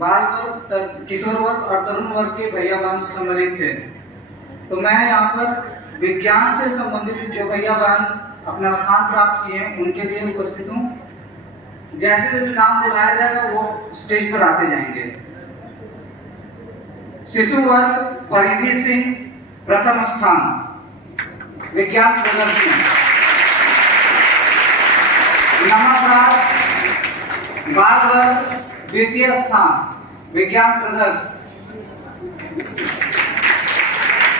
बाल वर्ग, किशोर वर्ग और तरुण वर्ग के भैया बहन सम्मिलित थे। तो मैं यहाँ पर विज्ञान से संबंधित जो भैया बहन अपना स्थान प्राप्त किए हैं उनके लिए उपस्थित हूँ। जैसे भी नाम बुलाया जाएगा वो स्टेज पर आते जाएंगे। शिशु वर्ग परिधि सिंह प्रथम स्थान विज्ञान प्रदर्शन। नमस्कार बाल वर्ग द्वितीय स्थान विज्ञान प्रदर्शन।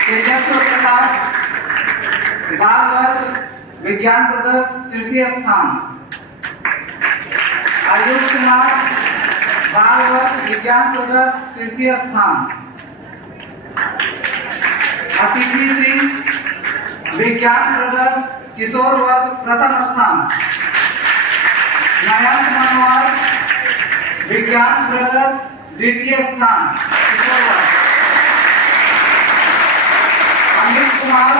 तेजस्व प्रकाश बाल वर्ग विज्ञान प्रदर्शन तृतीय स्थान। आयुष कुमार बाल वर्ग विज्ञान प्रदर्शन तृतीय स्थान। अतिथि सिंह विज्ञान प्रदर्शन किशोर वर्ग प्रथम स्थान। नयन मनोहर विज्ञान प्रदर्शन द्वितीय स्थान किशोर वर्ग। अमित कुमार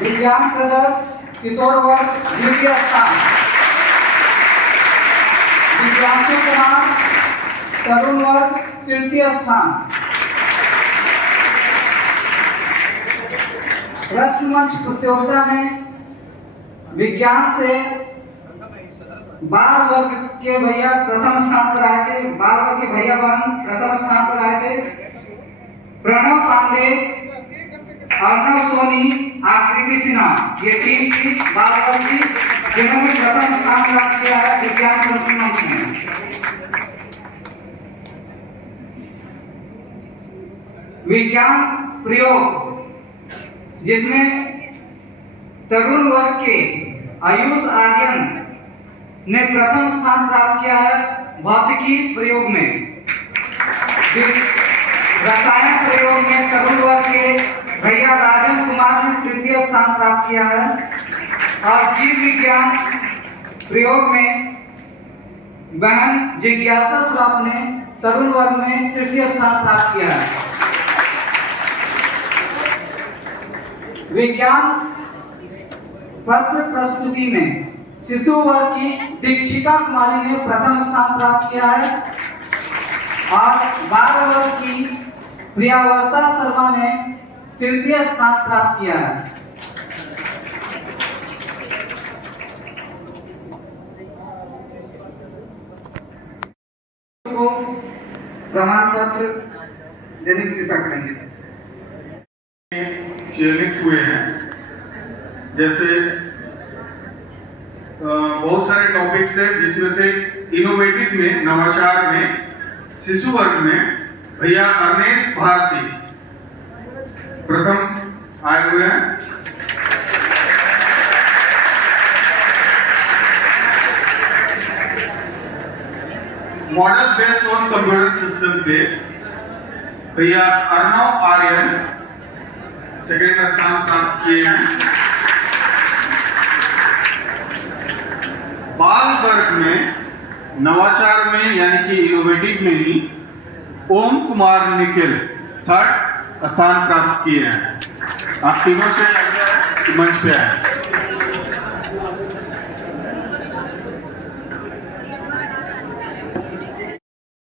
विज्ञान प्रदर्शन किशोर वर्ग द्वितीय स्थान। दिव्यांशु कुमार तरुण वर्ग तृतीय स्थान। प्रश्न मंच प्रतियोगिता में विज्ञान से बाल वर्ग के भैया प्रथम स्थान पर आए थे। बाल वर्ग के भैया बहन प्रथम स्थान पर आए थे। प्रणव पांडे, अर्णव सोनी, आकृति सिन्हा, ये टीम थी बाल वर्ग की जिन्होंने प्रथम स्थान प्राप्त किया है विज्ञान प्रश्न मंच में। विज्ञान प्रयोग जिसमें तरुण वर्ग के आयुष आर्यन ने प्रथम स्थान प्राप्त किया है भौतिकी प्रयोग में। रसायन प्रयोग में तरुण वर्ग के भैया राजन कुमार ने तृतीय स्थान प्राप्त किया है और जीव विज्ञान प्रयोग में बहन जिज्ञासा श्रॉफ ने तरुण वर्ग में तृतीय स्थान प्राप्त किया है। विज्ञान पत्र प्रस्तुति में शिशु वर्ग की दीक्षिका कुमारी ने प्रथम स्थान प्राप्त किया है और बाल वर्ग की प्रियावर्ता शर्मा ने तृतीय स्थान प्राप्त किया है। को प्रमाण पत्र देने की कृपा करेंगे। चयनित हुए हैं, जैसे बहुत सारे टॉपिक्स है जिसमें से इनोवेटिव में नवाचार में शिशु वर्ग में भैया अरनेश भारती प्रथम आए हुए हैं। Model based on computer system पे भैया अर्णव आर्यन सेकेंड स्थान प्राप्त किए हैं। बाल वर्ग में नवाचार में यानी कि इनोवेटिव में ही ओम कुमार निखिल थर्ड स्थान प्राप्त किए हैं। आप तीनों से मंच पे आए।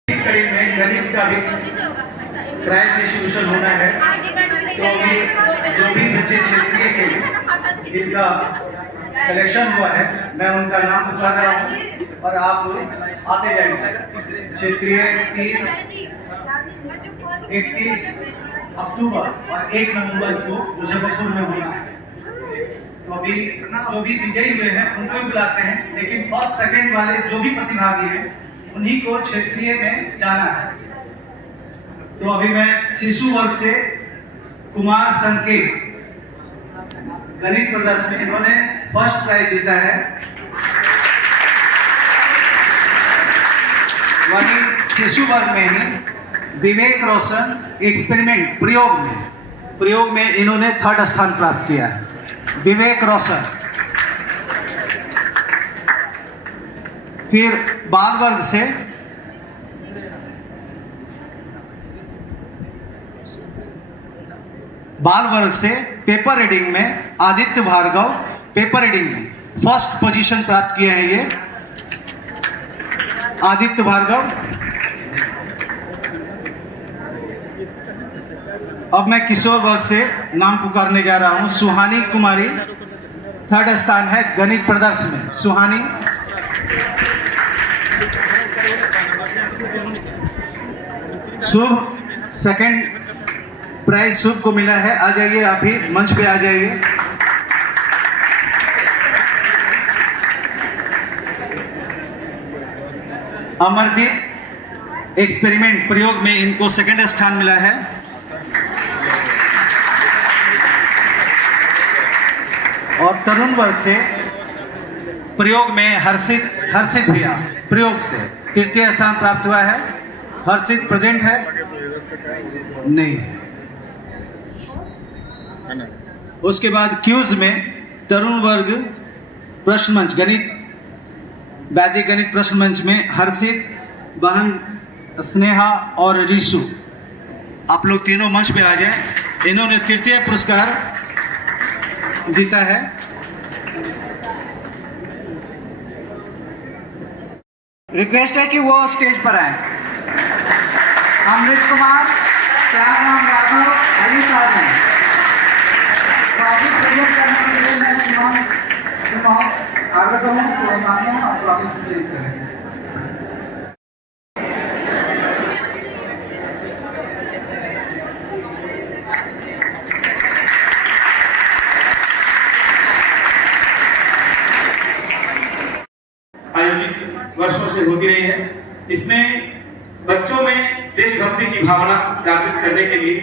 कड़ी में गणित का भी प्राइज डिस्ट्रीब्यूशन होना है, तो अभी जो भी बच्चे क्षेत्रीय के जिसका सिलेक्शन हुआ है मैं उनका नाम बता रहा हूँ और आप आते जाएंगे। क्षेत्रीय 31 अक्टूबर और 1 नवंबर को मुजफ्फरपुर में होना है। तो अभी जो भी विजयी हुए हैं उनको भी बुलाते हैं, लेकिन फर्स्ट सेकंड वाले जो भी प्रतिभागी हैं उन्हीं को क्षेत्रीय में जाना है। तो अभी मैं शिशु वर्ग से कुमार संकेत गणित प्रदर्शन में इन्होंने फर्स्ट प्राइज जीता है। वहीं शिशु वर्ग में ही विवेक रोशन एक्सपेरिमेंट प्रयोग में इन्होंने थर्ड स्थान प्राप्त किया है। विवेक रोशन। फिर बाल वर्ग से पेपर रीडिंग में आदित्य भार्गव पेपर रीडिंग में फर्स्ट पोजीशन प्राप्त किए हैं ये आदित्य भार्गव। अब मैं किशोर वर्ग से नाम पुकारने जा रहा हूं। सुहानी कुमारी 3rd स्थान है गणित प्रदर्श में। सुहानी। शुभ 2nd प्राइज शुभ को मिला है। आ जाइए, आप भी मंच पे आ जाइए। अमरदीप एक्सपेरिमेंट प्रयोग में इनको 2nd स्थान मिला है। और तरुण वर्ग से प्रयोग में हर्षित भैया प्रयोग से 3य स्थान प्राप्त हुआ है। हर्षित प्रेजेंट है? नहीं। उसके बाद क्यूज में तरुण वर्ग प्रश्न मंच गणित वैदिक गणित प्रश्न मंच में हर्षित, बहन स्नेहा और ऋषु, आप लोग तीनों मंच पे आ जाए। इन्होंने 3य पुरस्कार जीता है। रिक्वेस्ट है कि वो स्टेज पर आए। अमृत कुमार, श्याम राघव, अली साहब हैं। तो अभी प्रयोग करने के लिए मैं आगे तो हूँ सामने और अभी प्लीज करें। आयोजित वर्षों से होती रही है। इसमें बच्चों में देशभक्ति की भावना जागृत करने के लिए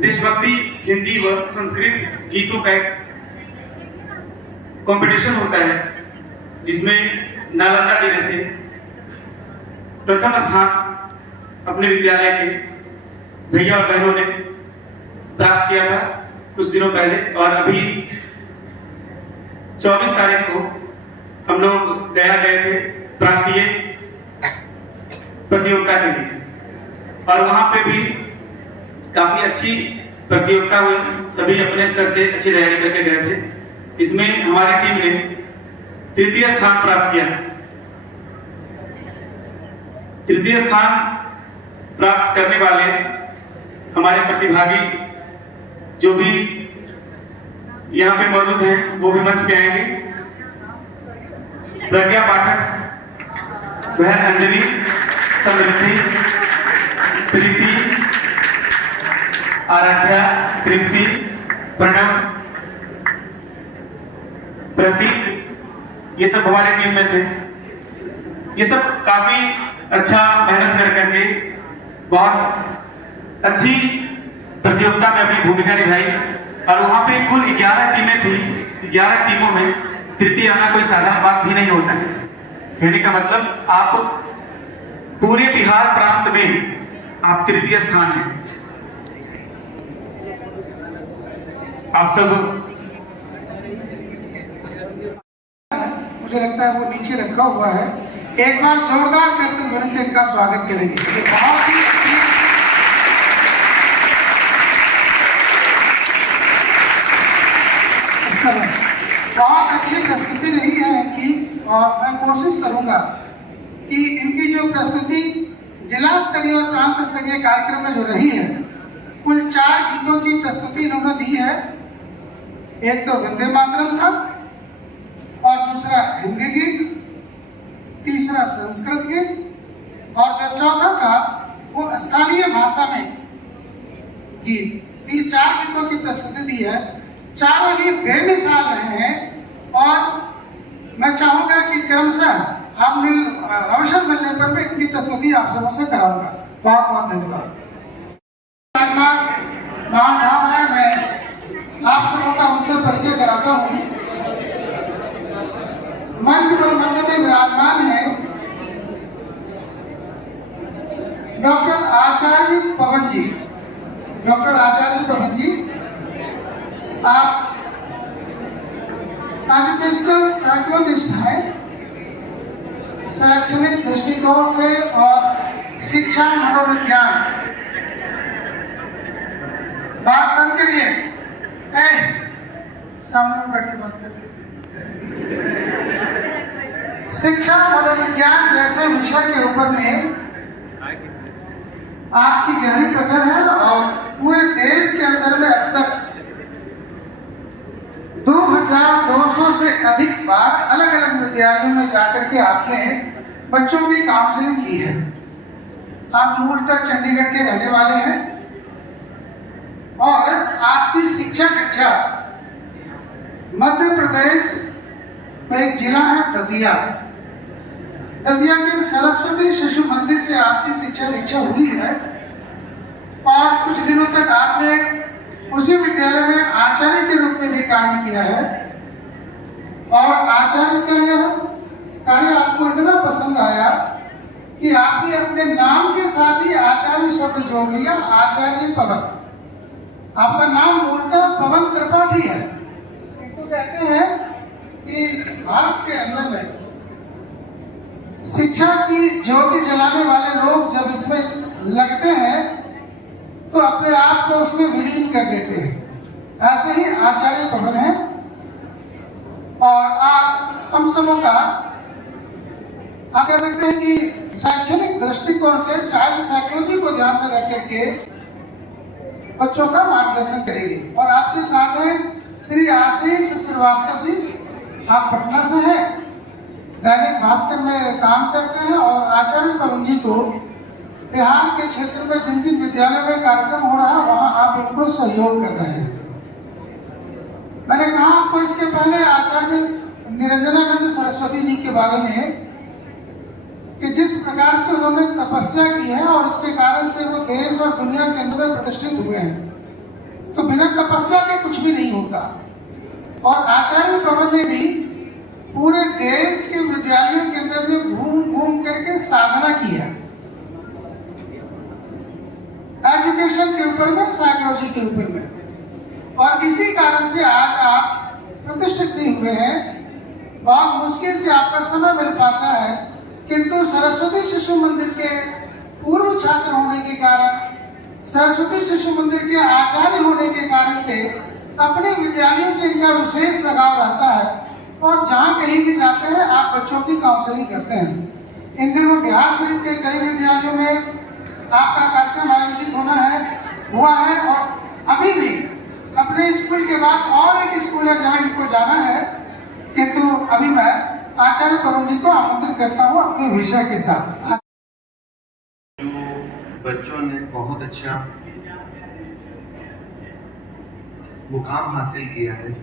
देशभक्ति हिंदी व संस्कृत गीतों का एक कंपटीशन होता है, जिसमें नालंदा जिले से प्रथम स्थान अपने विद्यालय के भैया और बहनों ने प्राप्त किया था कुछ दिनों पहले। और अभी 24 तारीख को हम लोग गया गए थे प्रांतीय प्रतियोगिता के लिए, और वहां पे भी काफी अच्छी प्रतियोगिता हुई। सभी अपने स्तर से अच्छी तैयारी करके गए थे। इसमें हमारी टीम ने 3य स्थान प्राप्त किया। 3य स्थान प्राप्त करने वाले हमारे प्रतिभागी जो भी यहाँ पे मौजूद हैं वो भी मंच पे आएंगे। प्रज्ञा पाठक, बहन अंजलि, समृद्धि, प्रीति, आराध्या, तृप्ति, प्रणव, प्रतीक, ये सब हमारी टीम में थे। ये सब काफी अच्छा मेहनत कर करके बहुत अच्छी प्रतियोगिता में अपनी भूमिका निभाई। और वहां पे कुल 11 टीमें थी। 11 टीमों में 3य आना कोई साधारण बात भी नहीं होता है। कहने का मतलब आप पूरे बिहार प्रांत में आप 3य स्थान हैं। आप सब, मुझे लगता है वो नीचे रखा हुआ है। एक बार जोरदार करते ध्वनि से इनका स्वागत करेंगे। ये बहुत ही अच्छी बहुत अच्छी प्रस्तुति रही है इनकी। और मैं कोशिश करूंगा कि इनकी जो प्रस्तुति जिला स्तरीय और प्रांत स्तरीय कार्यक्रम में जो रही है, कुल 4 गीतों की प्रस्तुति इन्होंने दी है। एक तो वंदे मातरम था, और दूसरा हिंदी गीत, तीसरा संस्कृत गीत, और जो चौथा था वो स्थानीय भाषा में गीत। ये 4 गीतों की प्रस्तुति दी है। चारों ही बेमिसाल रहे हैं। और मैं चाहूंगा कि क्रमशः आप अवसर मिलने पर मैं इनकी प्रस्तुति आप सबों से कराऊंगा। बहुत बहुत धन्यवाद। मैं आप सबों का उनसे परिचय कराता हूँ। मंच पर मंदिर में विराजमान है डॉक्टर आचार्य पवन जी। डॉक्टर आचार्य पवन जी, आप एजुकेशनल साइकोलॉजिस्ट हैं। शैक्षणिक दृष्टिकोण से और शिक्षा मनोविज्ञान। बात बंद करिए, सामने में बैठ के बात करिए। शिक्षा मनोविज्ञान जैसे विषय के ऊपर में आपकी गहरी पकड़ है और पूरे देश के अंदर में अब तक 2200 से अधिक बार अलग अलग विद्यालयों में जाकर के आपने बच्चों की काउंसलिंग की है। आप मूलतः चंडीगढ़ के रहने वाले हैं और आपकी शिक्षा कक्षा मध्य प्रदेश में एक जिला है दतिया। दतिया के सरस्वती शिशु मंदिर से आपकी शिक्षा दीक्षा हुई है और कुछ दिनों तक आपने उसी विद्यालय में आचार्य के रूप में भी कार्य किया है और आचार्य का यह कार्य आपको इतना पसंद आया कि आपने अपने नाम के साथ ही आचार्य शब्द जोड़ लिया, आचार्य पवन। आपका नाम मूलतः पवन त्रिपाठी है। इनको कहते हैं कि भारत के अंदर में शिक्षा की ज्योति जलाने वाले लोग जब इसमें लगते हैं तो अपने आप को उसमें विलीन कर देते हैं। ऐसे ही आचार्य पवन है और आप हम सबों का आप कह सकते हैं कि शैक्षणिक दृष्टिकोण से चाइल्ड साइकोलॉजी को ध्यान में रख करके बच्चों का मार्गदर्शन करेंगे। और आपके साथ हैं श्री आशीष श्रीवास्तव जी, आप पटना से हैं, दैनिक भास्कर में काम करते हैं और आचार्य पवन जी को बिहार के क्षेत्र में जिन जिन विद्यालय में कार्यक्रम हो रहा है वहां आप इनको सहयोग कर रहे हैं। मैंने कहा आपको इसके पहले आचार्य निरंजनानंद सरस्वती जी के बारे में कि जिस प्रकार से उन्होंने तपस्या की है और इसके कारण से वो देश और दुनिया के अंदर प्रतिष्ठित हुए हैं, तो बिना तपस्या के कुछ भी नहीं होता। और आचार्य पवन ने भी पूरे देश के विद्यालयों के अंदर में घूम घूम करके साधना की है, एजुकेशन के ऊपर में, साइकोलॉजी के ऊपर में। और इसी कारण से आज आप प्रतिष्ठित नहीं हुए हैं। बहुत मुश्किल से आपका समय मिल पाता है, किंतु सरस्वती शिशु मंदिर के पूर्व छात्र होने के कारण, सरस्वती शिशु मंदिर के आचार्य होने के कारण से अपने विद्यालयों से इनका विशेष लगाव रहता है और जहाँ कहीं भी जाते हैं आप बच्चों की काउंसलिंग करते हैं। इन दिनों बिहार शरीफ के कई विद्यालयों में आपका कार्यक्रम आयोजित हुआ है और अभी भी अपने स्कूल के बाद और एक स्कूल है जहाँ इनको जाना है, किंतु अभी मैं आचार्य पवन जी को आमंत्रित करता हूँ अपने विषय के साथ। जो बच्चों ने बहुत अच्छा मुकाम हासिल किया है,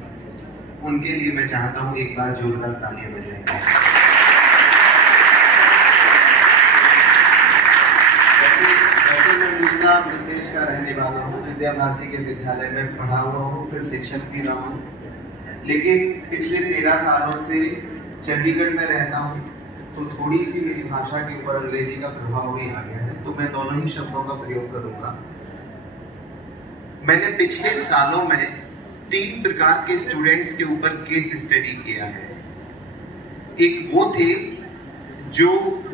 उनके लिए मैं चाहता हूँ एक बार जोरदार तालियां बजाएं। वैसे मैं उत्तर प्रदेश का रहने वाला हूँ, विद्या भारती के विद्यालय में पढ़ा हुआ हूँ, फिर शिक्षक भी रहा हूँ, लेकिन पिछले 13 सालों से चंडीगढ़ में रहता हूँ, तो थोड़ी सी मेरी भाषा के ऊपर अंग्रेजी का प्रभाव भी आ गया है, तो मैं दोनों ही शब्दों का प्रयोग करूंगा। मैंने पिछले सालों में 3 प्रकार के स्टूडेंट्स के ऊपर केस स्टडी किया है। एक वो थे जो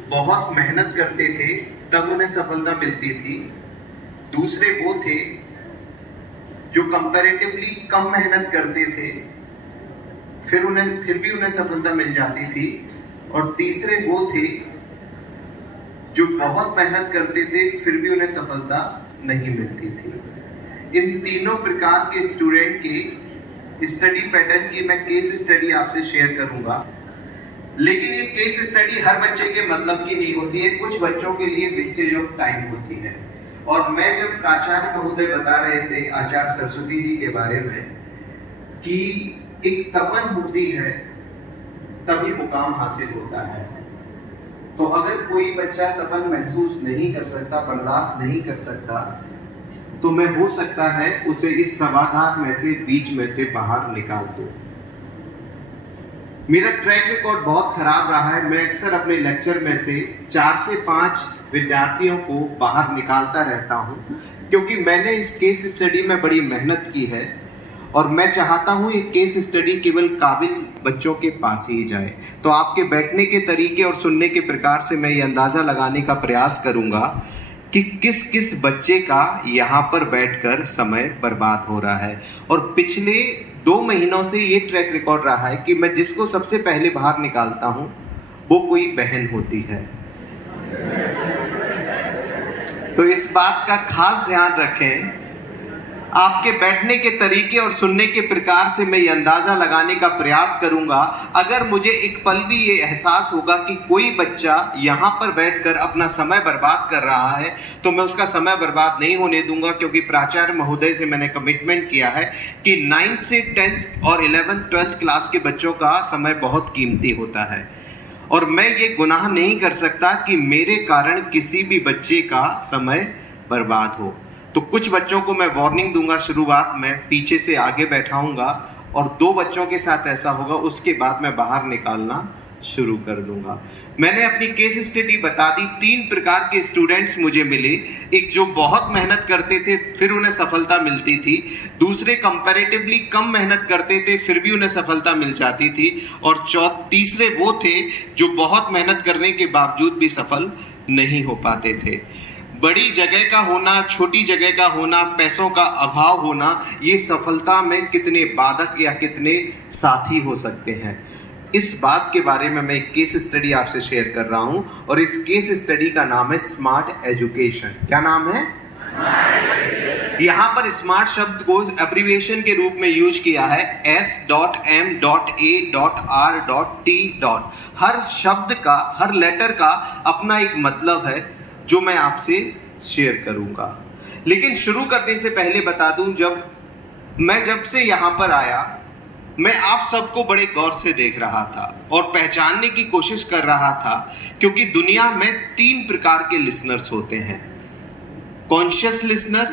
बहुत मेहनत करते थे तब उन्हें सफलता मिलती थी। दूसरे वो थे जो कंपैरेटिवली कम मेहनत करते थे, फिर भी उन्हें सफलता मिल जाती थी। और तीसरे वो थे जो बहुत मेहनत करते थे फिर भी उन्हें सफलता नहीं मिलती थी। इन तीनों प्रकार के स्टूडेंट के स्टडी पैटर्न की मैं केस स्टडी आपसे शेयर करूंगा, लेकिन ये केस स्टडी हर बच्चे के मतलब की नहीं होती है, कुछ बच्चों के लिए वेस्टेज ऑफ टाइम होती है। और मैं जब आचार्य महोदय बता रहे थे आचार्य सरस्वती जी के बारे में कि एक तपन होती है तभी मुकाम हासिल होता है, तो अगर कोई बच्चा तपन महसूस नहीं कर सकता, बर्दाश्त नहीं कर सकता, तो मैं हो सकता है उसे इस समाधान में से, बीच में से बाहर निकाल दूं। मेरा ट्रैक रिकॉर्ड बहुत खराब रहा है। मैं अक्सर अपने लेक्चर में से 4 से 5 विद्यार्थियों को बाहर निकालता रहता हूं, क्योंकि मैंने इस केस स्टडी में बड़ी मेहनत की है और मैं चाहता हूं ये केस स्टडी केवल काबिल बच्चों के पास ही जाए। तो आपके बैठने के तरीके और सुनने के प्रकार से मैं ये अंदाजा लगाने का प्रयास करूंगा कि किस किस बच्चे का यहाँ पर बैठकर समय बर्बाद हो रहा है। और पिछले 2 महीनों से ये ट्रैक रिकॉर्ड रहा है कि मैं जिसको सबसे पहले बाहर निकालता हूँ वो कोई बहन होती है। तो इस बात का खास ध्यान रखें आपके बैठने के तरीके और सुनने के प्रकार से मैं ये अंदाजा लगाने का प्रयास करूंगा। अगर मुझे एक पल भी ये एहसास होगा कि कोई बच्चा यहाँ पर बैठकर अपना समय बर्बाद कर रहा है, तो मैं उसका समय बर्बाद नहीं होने दूंगा, क्योंकि प्राचार्य महोदय से मैंने कमिटमेंट किया है कि 9th से 10th और 11th 12th क्लास के बच्चों का समय बहुत कीमती होता है, और मैं ये गुनाह नहीं कर सकता कि मेरे कारण किसी भी बच्चे का समय बर्बाद हो। तो कुछ बच्चों को मैं वार्निंग दूंगा शुरुआत में, पीछे से आगे बैठाऊंगा, और 2 बच्चों के साथ ऐसा होगा, उसके बाद मैं बाहर निकालना शुरू कर दूंगा। मैंने अपनी केस स्टडी बता दी। 3 प्रकार के स्टूडेंट्स मुझे मिले। एक जो बहुत मेहनत करते थे फिर उन्हें सफलता मिलती थी, दूसरे कंपैरेटिवली कम मेहनत करते थे फिर भी उन्हें सफलता मिल जाती थी, और तीसरे वो थे जो बहुत मेहनत करने के बावजूद भी सफल नहीं हो पाते थे। बड़ी जगह का होना, छोटी जगह का होना, पैसों का अभाव होना, ये सफलता में कितने बाधक या कितने साथी हो सकते हैं, इस बात के बारे में मैं एक केस स्टडी आपसे शेयर कर रहा हूं, और इस केस स्टडी का नाम है स्मार्ट एजुकेशन। क्या नाम है? यहां पर स्मार्ट शब्द को एब्रिविएशन के रूप में यूज किया है S.M.A.R.T. हर शब्द का, हर लेटर का अपना एक मतलब है जो मैं आपसे शेयर करूंगा। लेकिन शुरू करने से पहले बता दूं, जब से यहां पर आया, मैं आप सबको बड़े गौर से देख रहा था और पहचानने की कोशिश कर रहा था, क्योंकि दुनिया में 3 प्रकार के लिसनर्स होते हैं, conscious listener,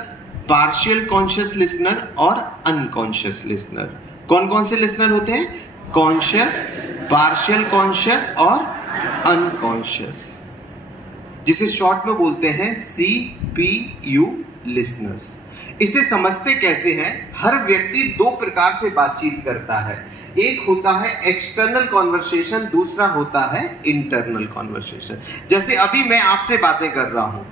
partial conscious listener और अनकॉन्शियस लिसनर। कौन कौन से लिसनर होते हैं? कॉन्शियस, पार्शियल कॉन्शियस और अनकॉन्शियस, जिसे शॉर्ट में बोलते हैं CPU लिसनर्स। इसे समझते कैसे हैं? हर व्यक्ति 2 प्रकार से बातचीत करता है। एक होता है एक्सटर्नल कॉन्वर्सेशन, दूसरा होता है इंटरनल कॉन्वर्सेशन। जैसे अभी मैं आपसे बातें कर रहा हूं,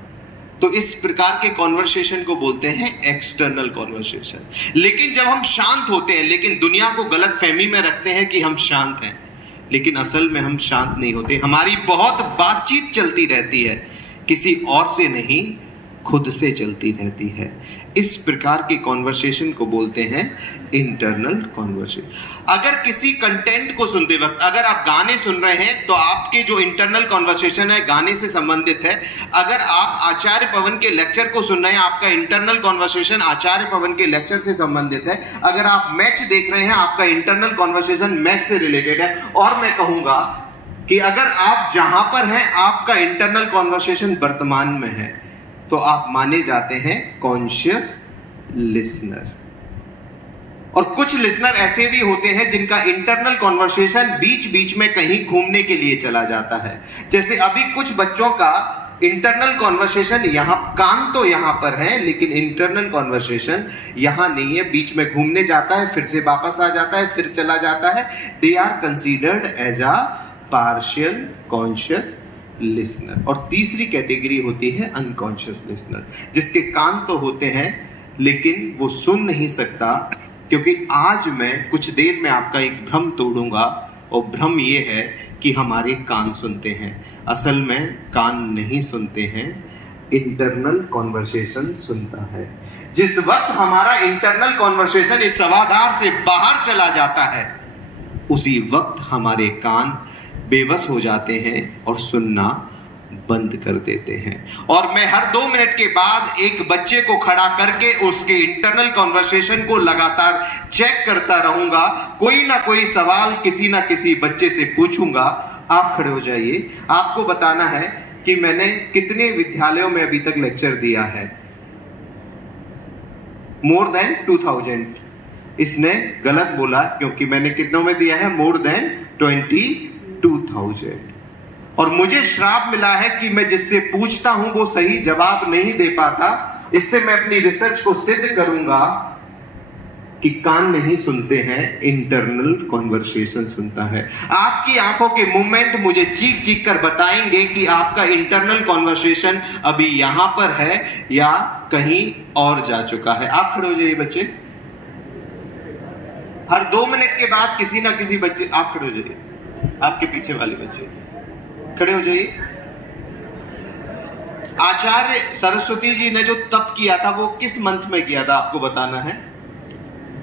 तो इस प्रकार के कॉन्वर्सेशन को बोलते हैं एक्सटर्नल कॉन्वर्सेशन। लेकिन जब हम शांत होते हैं, लेकिन दुनिया को गलत फहमी में रखते हैं कि हम शांत हैं, लेकिन असल में हम शांत नहीं होते। हमारी बहुत बातचीत चलती रहती है, किसी और से नहीं, खुद से चलती रहती है। इस प्रकार के कॉन्वर्सेशन को बोलते हैं इंटरनल कॉन्वर्सेशन। अगर किसी कंटेंट को सुनते वक्त, अगर आप गाने सुन रहे हैं, तो आपके जो इंटरनल कॉन्वर्सेशन है गाने से संबंधित है। अगर आप आचार्य पवन के लेक्चर को सुन रहे हैं, आपका इंटरनल कॉन्वर्सेशन आचार्य पवन के लेक्चर से संबंधित है। अगर आप मैच देख रहे हैं, आपका इंटरनल कॉन्वर्सेशन मैच से रिलेटेड है। और मैं कहूंगा कि अगर आप जहां पर हैं, आपका इंटरनल कॉन्वर्सेशन वर्तमान में है, तो आप माने जाते हैं कॉन्शियस लिसनर। और कुछ लिसनर ऐसे भी होते हैं जिनका इंटरनल कॉन्वर्सेशन बीच बीच में कहीं घूमने के लिए चला जाता है। जैसे अभी कुछ बच्चों का इंटरनल कॉन्वर्सेशन यहां, कान तो यहां पर है, लेकिन इंटरनल कॉन्वर्सेशन यहां नहीं है, बीच में घूमने जाता है, फिर से वापस आ जाता है, फिर चला जाता है। They are considered as a partial conscious listener. और तीसरी कैटेगरी होती है अनकॉन्शियस लिसनर, जिसके कान तो होते हैं लेकिन वो सुन नहीं सकता। क्योंकि आज मैं कुछ देर में आपका एक भ्रम तोड़ूंगा, और भ्रम ये है कि हमारे कान सुनते हैं। असल में कान नहीं सुनते हैं, इंटरनल कॉन्वर्सेशन सुनता है। जिस वक्त हमारा इंटरनल कॉन्वर्सेशन इस सभागार से बाहर चला जाता है, उसी वक्त हमारे कान बेबस हो जाते हैं और सुनना बंद कर देते हैं। और मैं हर 2 मिनट के बाद एक बच्चे को खड़ा करके उसके इंटरनल कॉन्वर्सेशन को लगातार चेक करता रहूंगा। कोई ना कोई सवाल किसी ना किसी बच्चे से पूछूंगा। आप खड़े हो जाइए। आपको बताना है कि मैंने कितने विद्यालयों में अभी तक लेक्चर दिया है। More than 2000। इसने गलत बोला, क्योंकि मैंने कितनों में दिया है? More than 22,000। और मुझे श्राप मिला है कि मैं जिससे पूछता हूं वो सही जवाब नहीं दे पाता। इससे मैं अपनी रिसर्च को सिद्ध करूंगा कि कान नहीं सुनते हैं, इंटरनल कॉन्वर्सेशन सुनता है। आपकी आंखों के मूवमेंट मुझे चीख चीख कर बताएंगे कि आपका इंटरनल कॉन्वर्सेशन अभी यहां पर है या कहीं और जा चुका है। आप खड़े हो जाइए बच्चे। हर 2 मिनट के बाद किसी ना किसी बच्चे, आप खड़े हो जाइए, आपके पीछे वाले बच्चे खड़े हो जाइए। आचार्य सरस्वती जी ने जो तप किया था वो किस मंथ में किया था, आपको बताना है?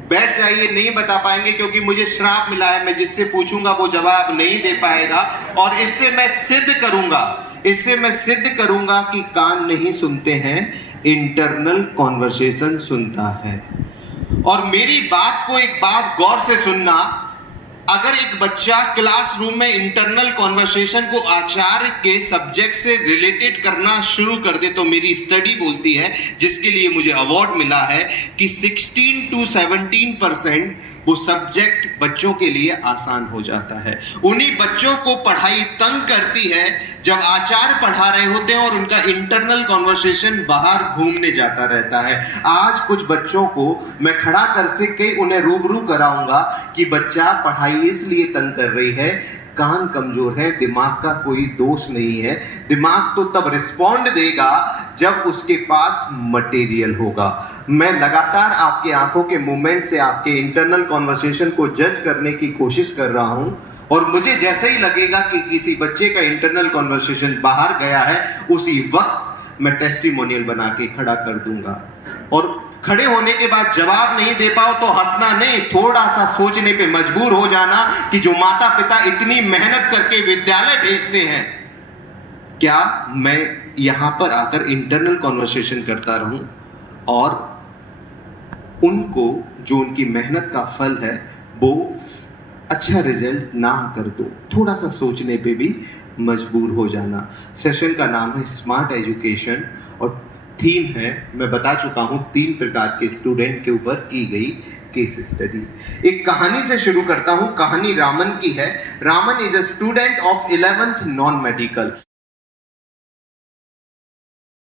बैठ जाइए, नहीं बता पाएंगे क्योंकि मुझे श्राप मिला है, मैं जिससे पूछूंगा वो जवाब नहीं दे पाएगा। और इससे मैं सिद्ध करूंगा कि कान नहीं सुनते हैं, इंटरनल कॉन्वर्सेशन सुनता है। और मेरी बात को एक बात गौर से सुनना, अगर एक बच्चा क्लासरूम में इंटरनल कॉन्वर्सेशन को आचार्य के सब्जेक्ट से रिलेटेड करना शुरू कर दे, तो मेरी स्टडी बोलती है, जिसके लिए मुझे अवार्ड मिला है, कि 16 to 17% वो सब्जेक्ट बच्चों के लिए आसान हो जाता है। उन्हीं बच्चों को पढ़ाई तंग करती है जब आचार्य पढ़ा रहे होते हैं और उनका इंटरनल कॉन्वर्सेशन बाहर घूमने जाता रहता है। आज कुछ बच्चों को मैं खड़ा कर के उन्हें रूबरू कराऊंगा कि बच्चा पढ़ाई इसलिए तंग कर रही है, कान कमजोर है, दिमाग का कोई दोष नहीं है। दिमाग तो तब रिस्पॉन्ड देगा जब उसके पास मटेरियल होगा। मैं लगातार आपके आंखों के मूवमेंट से आपके इंटरनल कॉन्वर्सेशन को जज करने की कोशिश कर रहा हूं, और मुझे जैसे ही लगेगा कि किसी बच्चे का इंटरनल कॉन्वर्सेशन बाहर गया है, उसी वक्त मैं टेस्टिमोनियल बना के खड़ा कर दूंगा। और खड़े होने के बाद जवाब नहीं दे पाओ तो हंसना नहीं, थोड़ा सा सोचने पे मजबूर हो जाना कि जो माता पिता इतनी मेहनत करके विद्यालय भेजते हैं, क्या मैं यहां पर आकर इंटरनल कॉन्वर्सेशन करता रहूं और उनको जो उनकी मेहनत का फल है वो अच्छा रिजल्ट ना कर दो। थोड़ा सा सोचने पे भी मजबूर हो जाना। सेशन का नाम है स्मार्ट एजुकेशन और थीम है, मैं बता चुका हूं, 3 प्रकार के स्टूडेंट के ऊपर की गई केस स्टडी। एक कहानी से शुरू करता हूं। कहानी रामन की है। Raman is a student of 11th non medical.